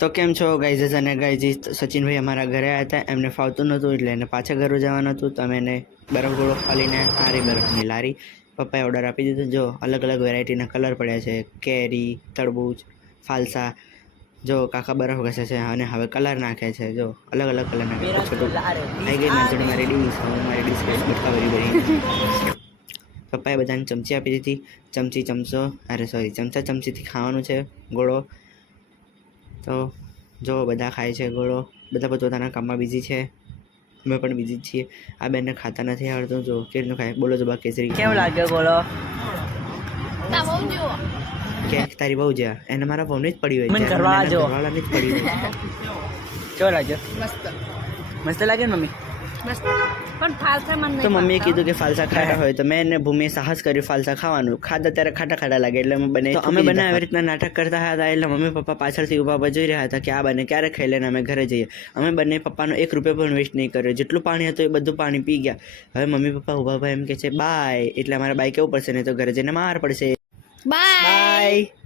તો કેમ છો ગાઈઝ અને ગાઈઝી સચિનભાઈ અમારા ઘરે આવ્યા હતા, એમને ફાવતું નહોતું એટલે એને પાછા ઘરે જવાનું હતું. તો અમે એને બરફ ગોળો ખાલીને આરી બરફની લારી પપ્પાએ ઓર્ડર આપી દીધો. જો અલગ અલગ વેરાયટીના કલર પડ્યા છે, કેરી, તરબૂચ, ફાલસા. જો કાકા બરફ ઘસે છે અને હવે કલર નાખે છે. જો અલગ અલગ કલર નાખે છે. છોટું આવી ગઈ મારી જોડે મારી ડીશ. હું મારી ડીશ બટકા ભરી પપ્પાએ બધાને ચમચી આપી દીધી. ચમચીથી ખાવાનું છે ગોળો. તો જો બધા ખાય છે ગોળો. બધા પોતાના કામમાં બિઝી છે, અમે પણ બિઝી છીએ. આ બેનને ખાતા નથી આવડતું. જો કેવી રીતનું ખાય. બોલો જબા કેસરી. કેવું લાગ્યો ગોળો? કે તારી બહુ જ્યાં એને મારા ભાવની જ પડી હોય, મને ઘરવાળાની જ પડી હોય. કેવો લાગ્યો? મસ્ત મસ્ત લાગે ને મમ્મી? મસ્ત પણ ફાલસા મને તો મમ્મીએ કીધું કે ફાલસા ખાટા હોય, તો મેં એને ભૂમિએ સાહસ કર્યું ફાલસા ખાવાનું. ખાધા ત્યારે ખાટા ખાટા લાગે એટલે અમે બંને આવી રીતના નાટક કરતા હતા. એટલે મમ્મી પપ્પા પાછળથી ઊભા જોઈ રહ્યા હતા કે આ બંને ક્યારે ખાઈ લઈને અમે ઘરે જઈએ. અમે બંને પપ્પાનો 1 રૂપિયો પણ વેસ્ટ નહીં કર્યો. જેટલું પાણી હતું એ બધું પાણી પી ગયા. હવે મમ્મી પપ્પા ઊભા એમ કે છે બાય, એટલે અમારે બાય કેવું પડશે, નહીં તો ઘરે જઈને માર પડશે. બાય. બાય.